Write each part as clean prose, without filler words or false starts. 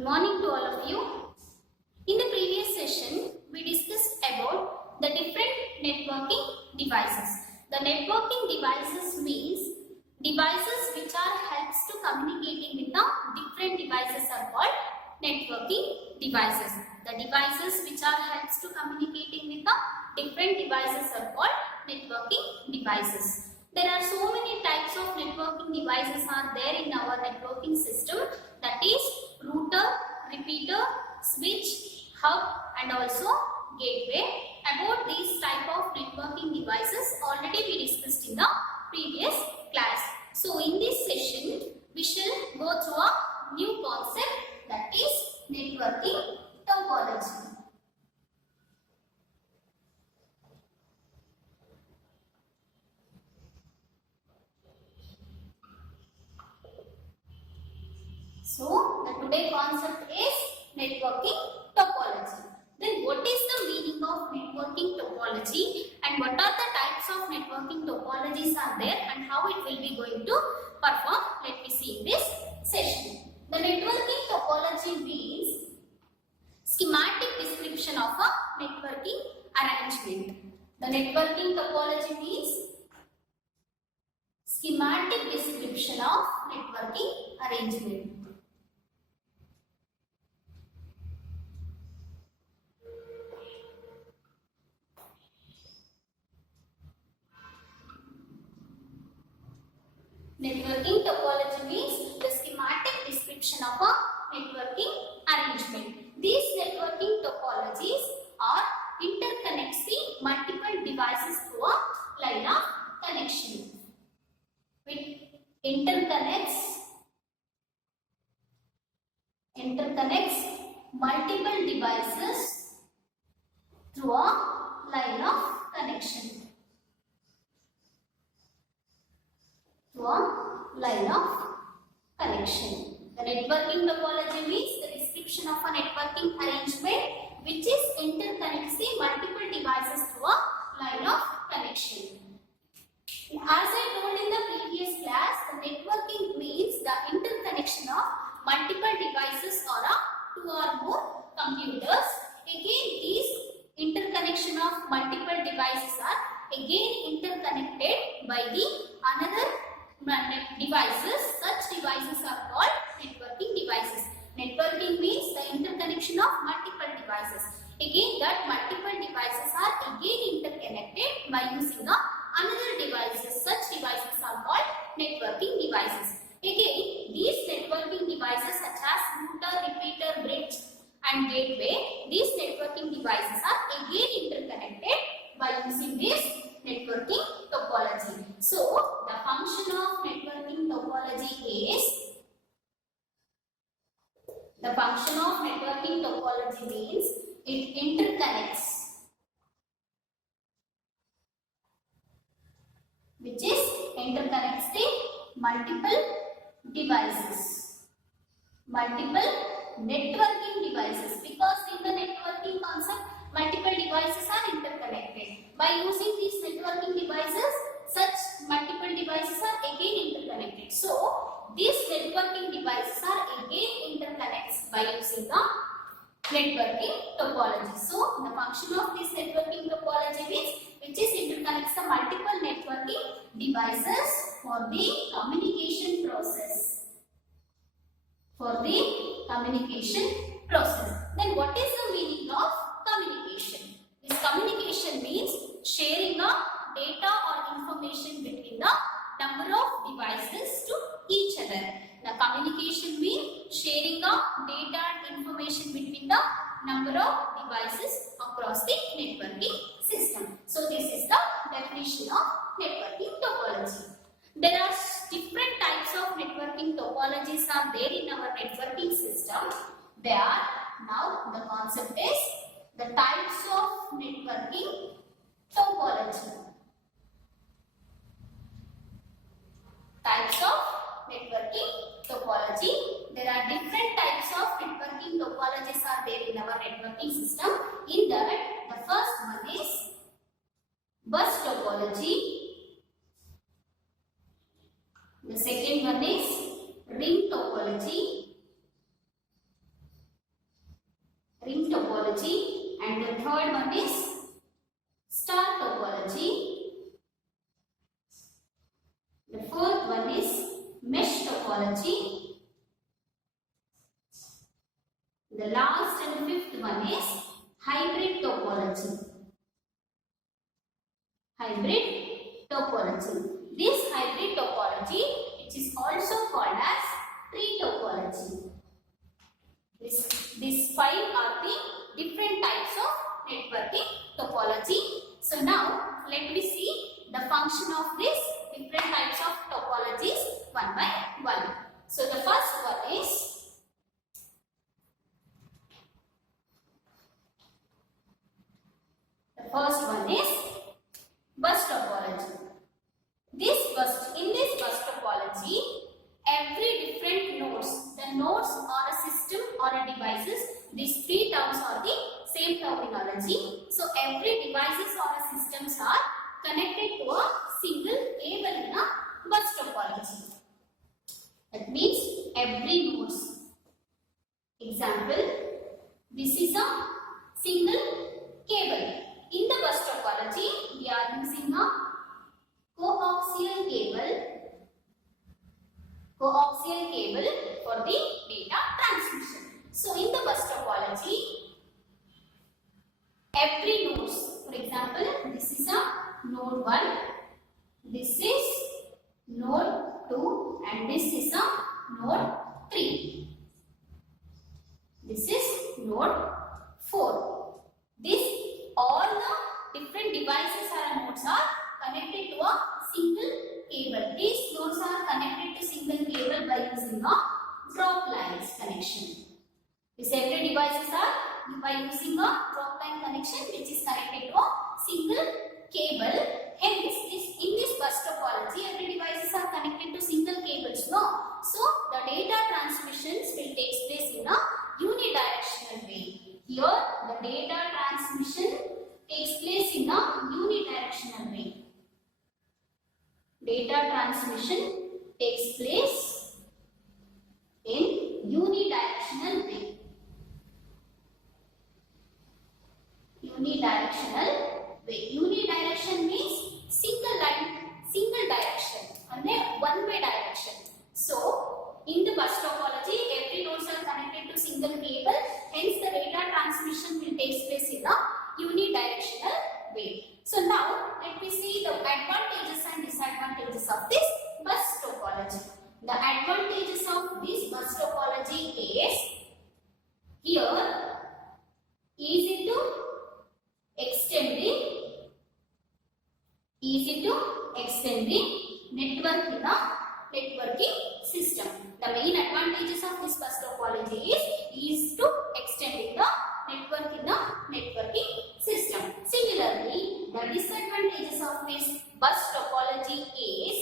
Good morning to all of you. In the previous session, we discussed about the different networking devices. The networking devices means devices which are helps to communicating with the different devices are called networking devices. The devices which are helps to communicating with the different devices are called networking devices. There are so many types of networking devices are there in our networking system, that is router, repeater, switch, hub and also gateway. About these type of networking devices already we discussed in the previous class. So in this session we shall go through a new concept, that is networking topology. So the today concept is networking topology. Then what is the meaning of networking topology and what are the types of networking topologies are there and how it will be going to perform? Let me see in this session. The networking topology means schematic description of a networking arrangement. The networking topology means schematic description of networking arrangement. Networking topology means the schematic description of a networking arrangement. These networking topologies are interconnects the multiple devices through a line of connection. It interconnects multiple devices through a line of connection. The networking topology means the description of a networking arrangement which is interconnects the multiple devices through a line of connection. As I told in the previous class, the networking means the interconnection of multiple devices or two or more computers. Again, these interconnection of multiple devices are again interconnected by the another devices. Such devices are called networking devices. Networking means the interconnection of multiple devices. Again, that multiple devices are again interconnected by using another devices. Such devices are called networking devices. Again, these networking devices such as router, repeater, bridge and gateway, these networking devices are again interconnected by using this networking topology. So, the function of networking topology is, the function of networking topology means it interconnects, which is interconnects the multiple devices, multiple networking devices, because in the networking concept multiple devices are interconnected. By using these networking devices, such multiple devices are again interconnected. So, these networking devices are again interconnects by using the networking topology. So, the function of this networking topology means which is interconnects the multiple networking devices for the communication process. Then what is the meaning of communication? This communication means sharing of data or information between the number of devices to each other. The communication means sharing of data and information between the number of devices across the networking system. So this is the definition of networking topology. There are different types of networking topologies are there in our networking system. They are, now the concept is the types of networking topology. Types of networking topology. There are different types of networking topologies are there in our networking system. In that, the first one is bus topology. The second one is ring topology. one is mesh topology. The last and fifth one is hybrid topology. Hybrid topology. This hybrid topology, which is also called as tree topology. These five are the different types of networking topology. So now let me see the function of these different types of topologies one by one. So the first one is bus topology. In this bus topology, every different nodes, the nodes or a system or a devices, these three terms are the same terminology. So every devices or a systems are connected to a single cable in a bus topology. That means every nodes. Example, this is a single cable. In the bus topology, we are using a coaxial cable for the data transmission. So in the bus topology, every nodes, for example, this is a node 1, this is node 2 and this is a node 3. This is node 4. All the different devices or nodes are connected to a single cable. These nodes are connected to single cable by using a drop lines connection. These every devices are by using a drop line connection which is connected to a single cable. Hence, in this bus topology, every devices are connected to single cables. No, so the data transmissions will take place in a unidirectional way. Here, the data transmission takes place in a unidirectional way. Data transmission takes place in unidirectional way. Unidirectional way. Unidirection means single line, single direction, and one-way direction. So, in the bus topology, every nodes are connected to single cable. Hence, the data transmission will take place in a unidirectional way. So now, let me see the advantages and disadvantages of this bus topology. The advantages of this bus topology is here easy to extend the network in a networking system. The main advantages of this bus topology is to extending the network in the networking system. Similarly, the disadvantages of this bus topology is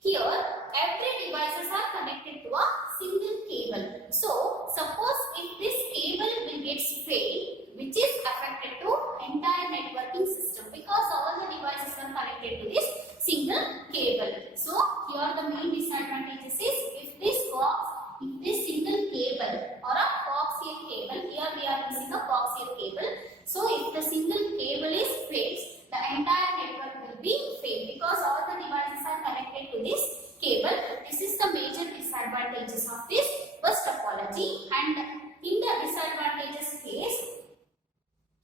here every devices are connected to a single cable. So, suppose if this cable will get failed, which is affected to entire networking system because all the devices are connected to this single cable. So, here the main disadvantages is if this single cable or a coaxial cable, here we are using a coaxial cable. So, if the single cable is failed, the entire network will be failed because all the devices are connected to this cable. This is the major disadvantages of this bus topology, and in the disadvantages case,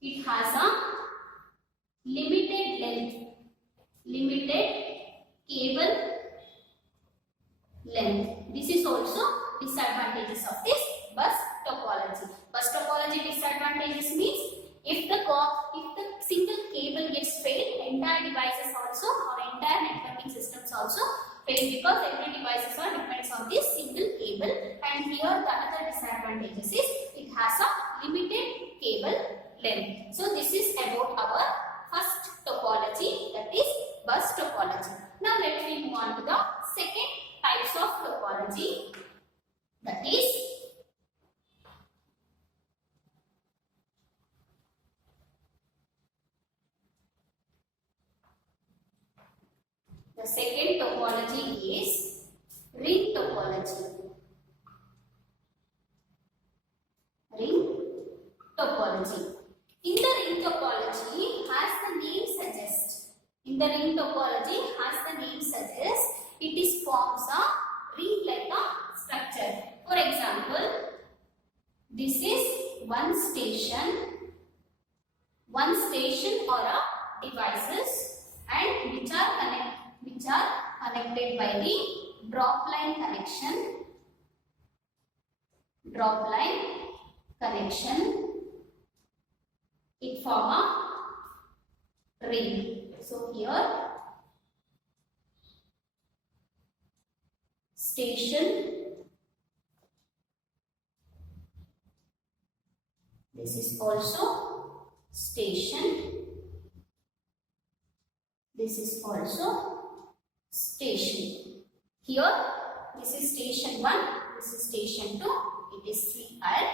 it has a limited length, limited cable length. This is also disadvantages of this bus topology. Bus topology disadvantages means if the single cable gets failed, entire devices also or entire networking systems also fail because every devices are depends on this single cable. And here the other disadvantages is it has a limited cable length. So this is about our first topology, that is bus topology. Now let me move on to the second types of topology, that is the second topology is ring topology. Ring topology. In the ring topology, as the name suggests, it is forms a connected by the drop line connection. Drop line connection. It form a ring. So here station. This is also station. This is also station. Here this is station 1, this is station 2, it is 3 and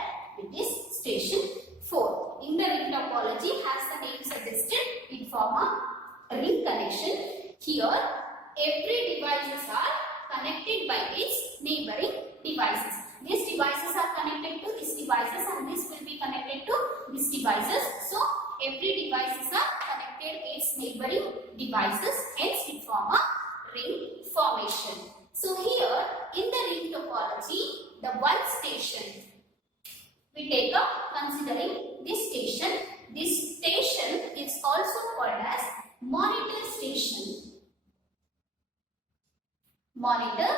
it is station 4. In the ring topology, as the name suggested, it form a ring connection. Here every devices are connected by its neighboring devices. These devices are connected to these devices and this will be connected to these devices. So every devices are connected its neighboring devices, hence it form a ring formation. So here in the ring topology, the one station we take up considering this station. This station is also called as monitor station. Monitor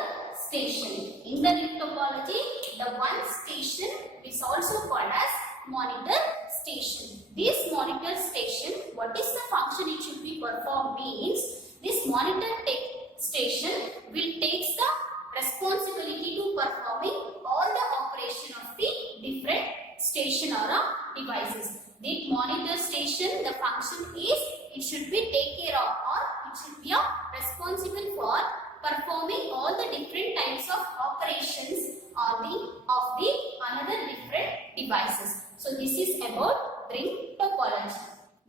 station. In the ring topology, the one station is also called as monitor station. This monitor station, what is the function it should be performed means, this monitor station will take the responsibility to performing all the operation of the different station or devices. The monitor station, the function is it should be take care of or it should be responsible for performing all the different types of operations of the another different devices. So this is about ring topology.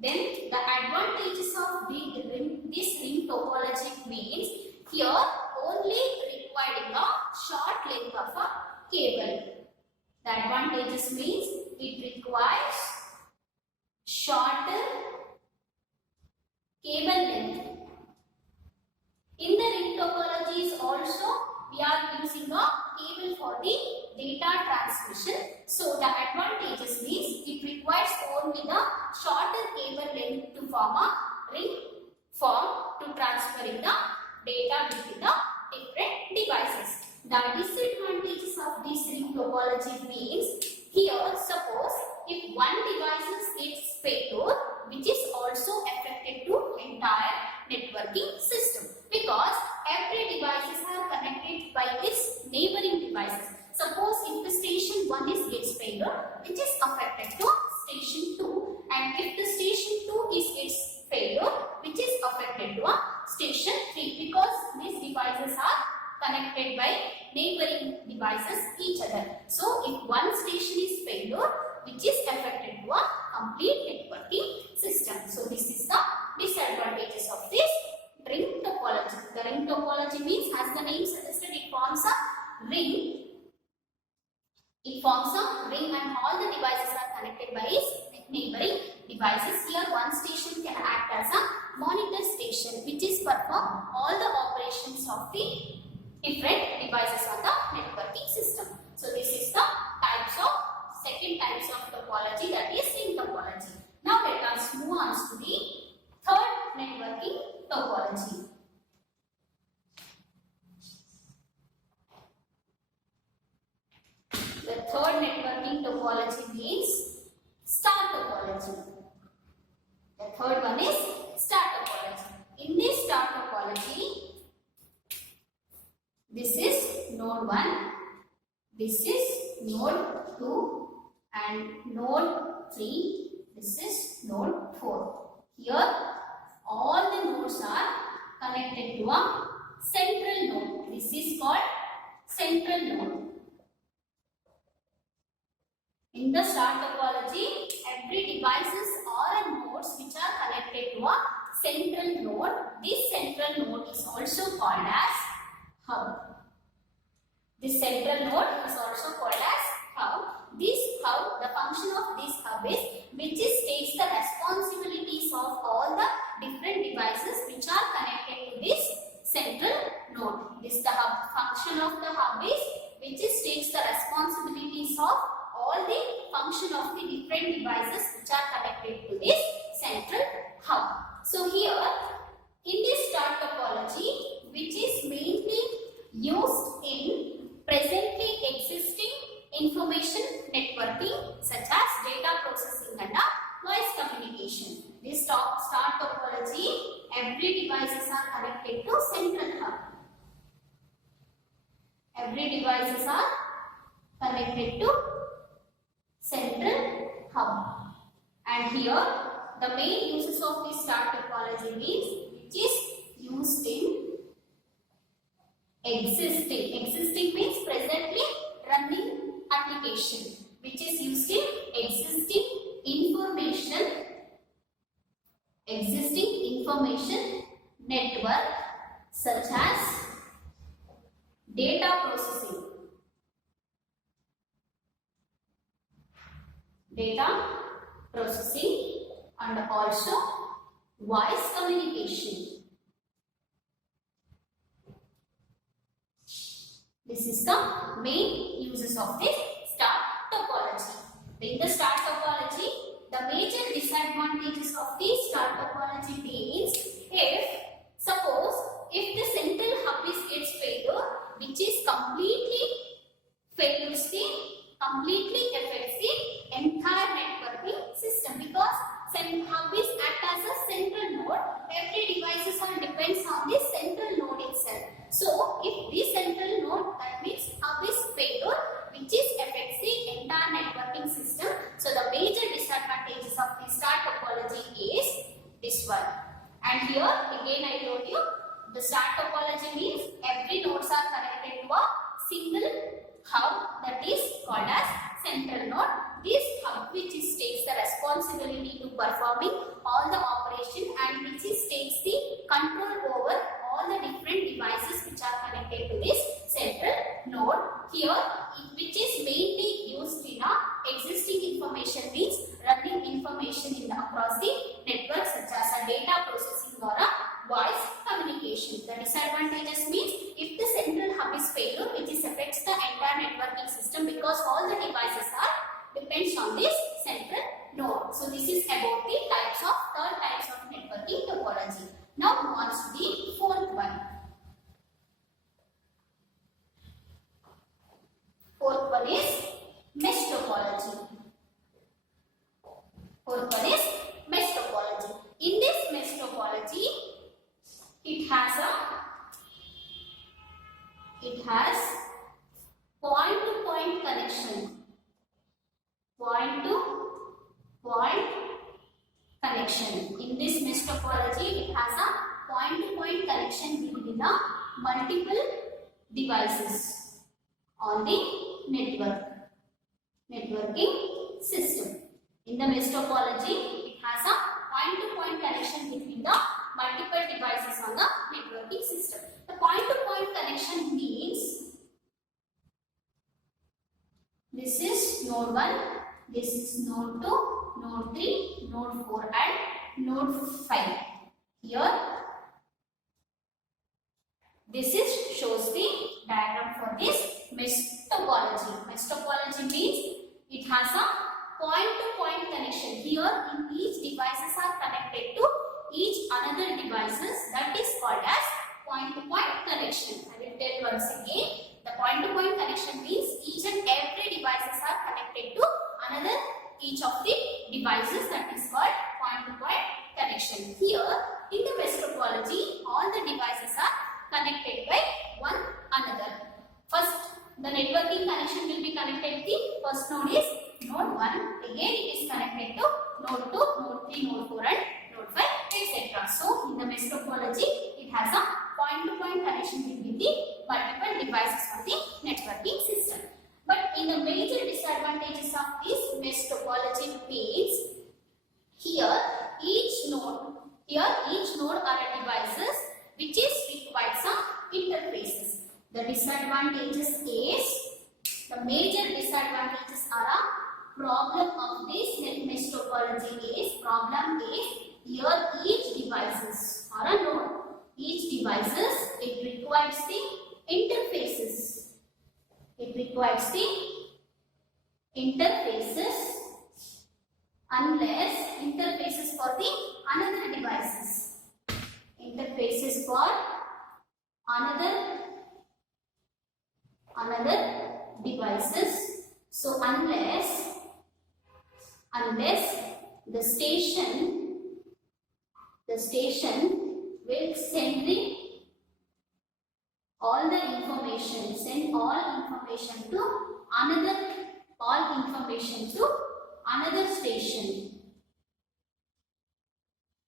Then the advantages of this ring topology means here only requiring a short length of a cable. The advantages means it requires shorter cable length. In the ring topologies also we are using a cable for the data transmission. So the advantages means it requires only the shorter cable length to form a ring form to transferring the data between the different devices. The disadvantages of this ring topology means here suppose if one device gets failure, which is also affected to entire networking system, because every devices are connected by its neighboring devices. Suppose if the station 1 gets failure, it is affected to station 2, and if the station 2 gets failure, which is affected to station 3, because these devices are connected by neighboring devices each other. So if one station is failure, which is affected to a complete networking system. So this is the disadvantages of this ring topology. The ring topology means, as the name suggested, it forms a ring. It forms a ring and all the devices are connected by its neighboring devices. Here one station can act as a monitor station, which is perform all the operations of the different devices on the networking system. So this is the second types of topology, that is ring topology. Now let us move on to the third networking topology. The third networking topology means star topology. The third one is star topology. In this star topology, this is node 1, this is node 2 and node 3, this is node 4. Here all the nodes are connected to a central node. This is called central node. In the star topology, every devices or nodes which are connected to a central node, this central node is also called as hub. This central node is also called as hub. This hub, the function of this hub is which takes the responsibilities of all the different devices which are connected to this central node. This the hub function of the hub is which takes the responsibilities of all the function of the different devices which are connected to this central hub. So here in this star topology, which is Every devices are connected to central hub. And here the main uses of this star topology means which is used in existing. Existing means presently running application, which is used in existing information network such as data processing and also voice communication. This is the main uses of this star topology. In the star topology, the major disadvantages of this star topology means suppose if the central hub gets failure, which is completely affects the entire networking system, because central hub is act as a central node. Every devices are depends on this central node itself. So if this central node, that means hub is failure, which is affects the entire networking system. So the major disadvantages of the star topology is this one. And here again I told you the star topology means every nodes are connected to a single hub, that is called as central node. This hub which is takes the responsibility to performing all the operation and which is takes the control over all the different devices which are connected to this central node. Here which is mainly used in a existing information means running information in across the network such as a data processing or a voice communication. The disadvantages means if the central hub is failure, which is affects the entire networking system because all the devices are depends on this central node. So this is about the third types of networking topology. Now move on to the fourth one. Fourth one is mesh topology. Fourth one is mesh topology. In this mesh topology, it has point-to-point connection. Point-to-point connection. In this mesh topology, it has a point-to-point connection between the multiple devices on the networking system. In the mesh topology, it has a point-to-point connection between the multiple devices on the networking system. The point-to-point connection means this is node 1, this is node 2, node 3, node 4 and node 5. Here this is shows the diagram for this mesh topology. Mesh topology means it has a point-to-point connection. Here in each devices are connected to each another devices, that is called as point-to-point connection. I will tell once again. The point-to-point connection means each and every devices are connected to another each of the devices, that is called point-to-point connection. Here in the mesh topology, all the devices are connected by one another. First, the networking connection will be connected. The first node is node 1. Again, it is connected to node 2, node 3, node 4 and node 5, etc. So, in the mesh topology, it has a point-to-point connection between the multiple devices on the networking system. But in the major disadvantages of this mesh topology means here each node are devices which is requires some interfaces. The disadvantages is, the major disadvantages are a problem of this mesh topology is, here each devices or a node, each devices it requires the interfaces. It requires the interfaces unless interfaces for the another devices. Interfaces for another devices. So unless the station will send the all the information, send all information to another, all information to another station.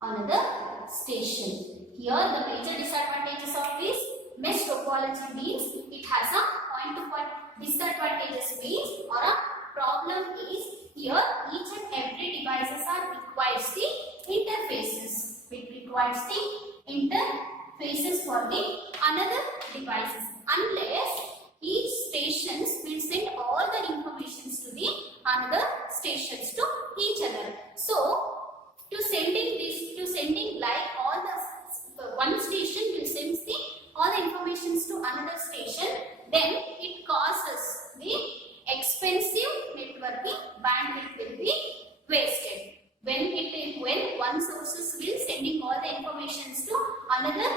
Another station. Here the major disadvantages of this mesh topology means it has a point-to-point disadvantages means or a problem is here each and every devices are requires the interfaces. It requires the interfaces for the another devices unless each stations will send all the informations to the another stations to each other. So to sending like all the one station will send the all the informations to another station, then it causes the expensive networking bandwidth will be wasted. When one sources will sending all the informations to another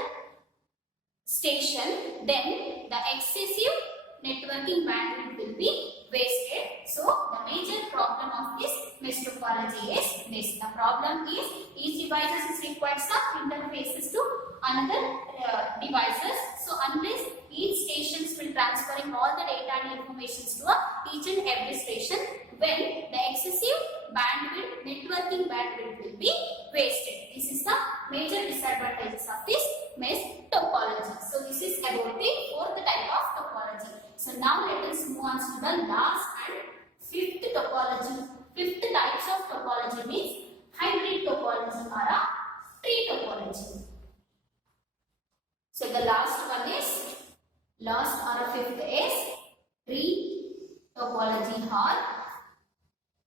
station, then the excessive networking bandwidth will be wasted. So the major problem of this mesh topology is this. The problem is each devices is required some interfaces to another devices. So unless each stations will transferring all the data and informations to each and every station, when the excessive bandwidth, networking bandwidth will be wasted. This is the major disadvantages of this mesh topology. So this is about the fourth type of topology. So now let us move on to the last and fifth topology. Fifth types of topology means hybrid topology or a tree topology. So the last or fifth is tree topology or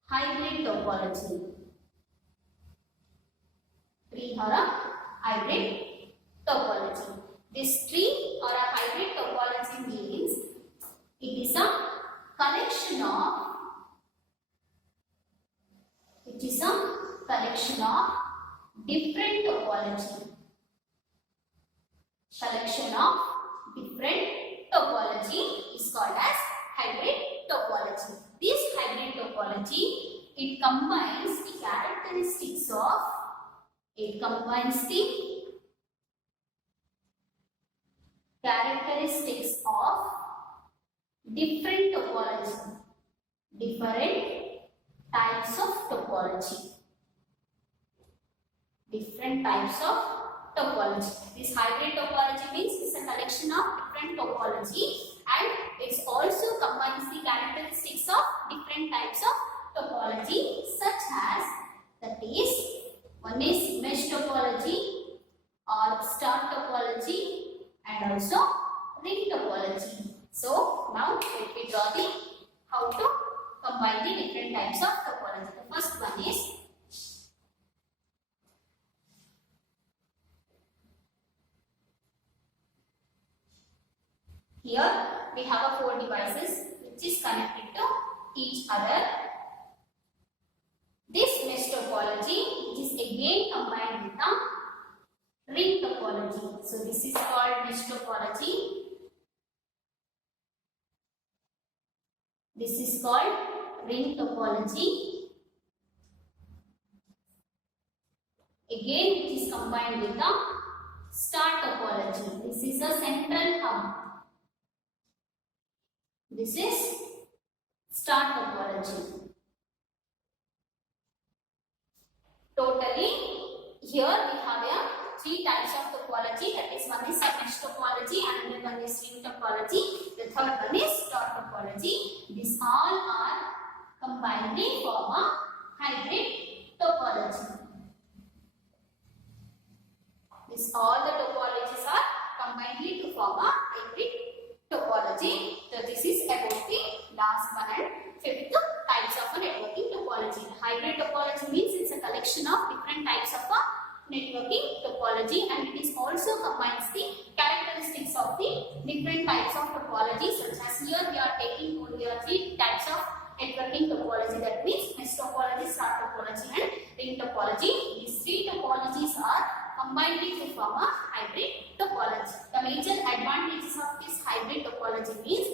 hybrid topology. Tree or a hybrid topology. This tree or a hybrid topology means it is a collection of different topology. Collection of different topology is called as hybrid topology. This hybrid topology, it combines the characteristics of different topology, different types of topology. Different types of topology. This hybrid topology means it's a collection of different topology and it also combines the characteristics of different types of topology such as that is one is mesh topology or star topology and also ring topology. So now let me draw the how to combine the different types of topology. The first one is here we have a 4 devices which is connected to each other. This mesh topology which is again combined with the ring topology. So this is called mesh topology. This is called ring topology. Again it is combined with the star topology. This is a central hub. This is star topology. Totally, here we have a 3 types of topology. That is, one is mesh topology, another one is ring topology, the third one is star topology. These all are combined to form a hybrid topology. These all the topologies are combined to form a hybrid topology. So this is about the last one and fifth types of a networking topology. The hybrid topology means it's a collection of different types of a networking topology and it is also combines the characteristics of the different types of topology such as here we are taking only 3 types of networking topology, that means mesh topology, star topology and ring topology. These 3 topologies are combined to form a hybrid topology. The major advantages of this hybrid topology means